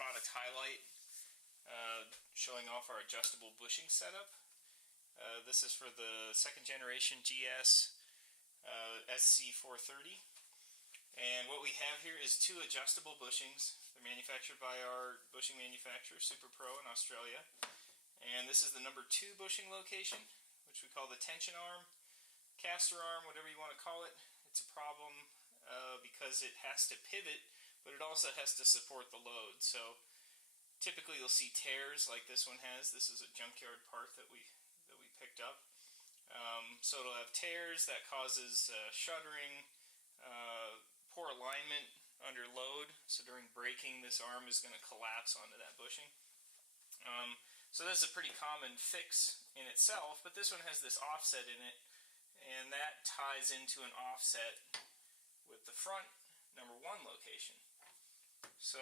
product highlight showing off our adjustable bushing setup. This is for the second generation GS SC430. And what we have here is two adjustable bushings. They're manufactured by our bushing manufacturer, Superpro in Australia. And this is the number 2 bushing location, which we call the tension arm, caster arm, whatever you want to call it. It's a problem because it has to pivot, but it also has to support the load. So typically you'll see tears like this one has. This is a junkyard part that we picked up. So it'll have tears that causes shuddering, poor alignment under load. So during braking, this arm is going to collapse onto that bushing. So this is a pretty common fix in itself, but this one has this offset in it, and that ties into an offset with the front number 1 location. So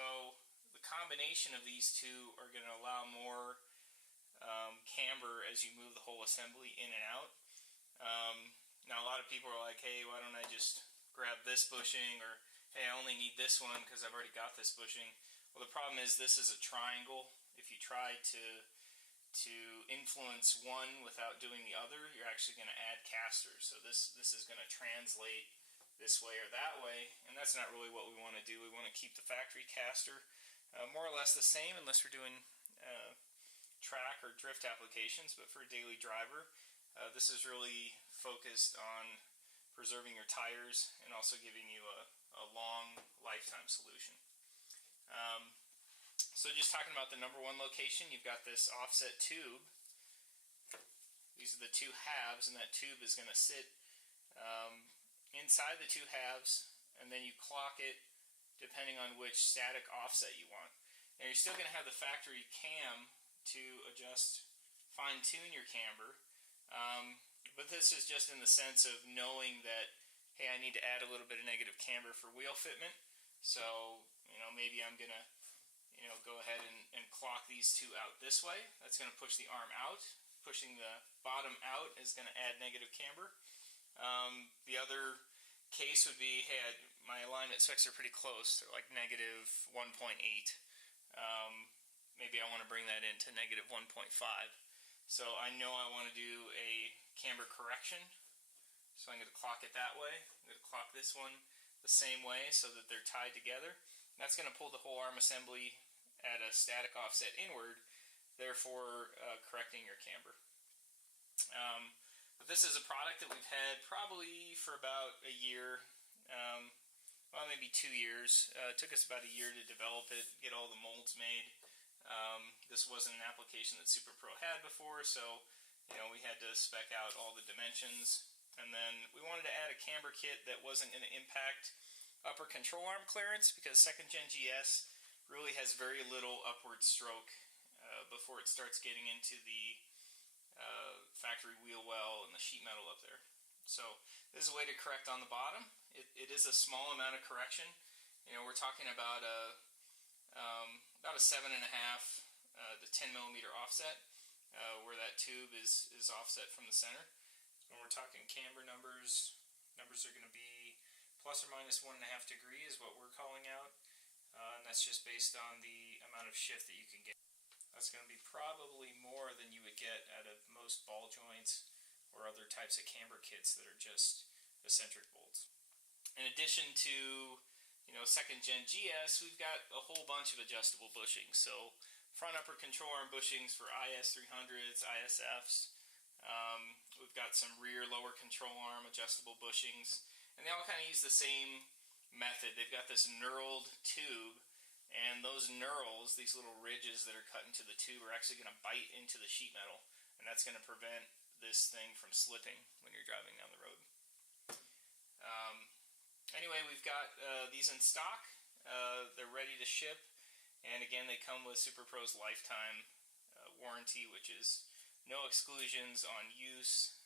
the combination of these two are going to allow more camber as you move the whole assembly in and out. Now a lot of people are like, hey, why don't I just grab this bushing, or hey, I only need this one because I've already got this bushing. Well, the problem is this is a triangle. If you try to influence one without doing the other, you're actually going to add casters. So this is going to translate this way or that way, and that's not really what we want to do. We want to keep the factory caster more or less the same, unless we're doing track or drift applications. But for a daily driver, this is really focused on preserving your tires and also giving you a long lifetime solution. So just talking about the number 1 location, you've got this offset tube. These are the 2 halves, and that tube is going to sit inside the 2 halves, and then you clock it depending on which static offset you want. Now you're still going to have the factory cam to adjust, fine-tune your camber, but this is just in the sense of knowing that, hey, I need to add a little bit of negative camber for wheel fitment. So, maybe I'm going to go ahead and clock these 2 out this way. That's going to push the arm out. Pushing the bottom out is going to add negative camber. The other case would be, hey, my alignment specs are pretty close. They're like negative 1.8. Maybe I want to bring that into negative 1.5. So I know I want to do a camber correction. So I'm going to clock it that way. I'm going to clock this one the same way so that they're tied together. And that's going to pull the whole arm assembly at a static offset inward, therefore correcting your camber. But this is a product that we've had probably for about a year, well, maybe 2 years. It took us about a year to develop it, get all the molds made. This wasn't an application that Superpro had before, so we had to spec out all the dimensions. And then we wanted to add a camber kit that wasn't going to impact upper control arm clearance, because 2nd Gen GS really has very little upward stroke before it starts getting into the factory wheel well and the sheet metal up there. So this is a way to correct on the bottom. It is a small amount of correction. We're talking about a 7.5 to 10 millimeter offset, where that tube is offset from the center. When we're talking camber numbers are going to be plus or minus 1.5 degree is what we're calling out, and that's just based on the amount of shift that you can get. That's going to be probably more than you would get out of most ball joints or other types of camber kits that are just eccentric bolts. In addition to 2nd Gen GS, we've got a whole bunch of adjustable bushings. So front upper control arm bushings for IS300s, ISFs. We've got some rear lower control arm adjustable bushings, and they all kind of use the same method. They've got this knurled tube, and those knurls, these little ridges that are cut into the tube, are actually going to bite into the sheet metal, and that's going to prevent this thing from slipping when you're driving down the road. Anyway, we've got these in stock. They're ready to ship, and again, they come with Superpro's lifetime warranty, which is no exclusions on use,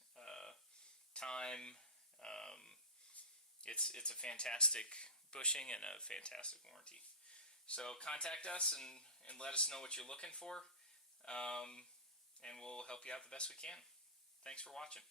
time. It's a fantastic bushing and a fantastic warranty. So contact us and let us know what you're looking for, and we'll help you out the best we can. Thanks for watching.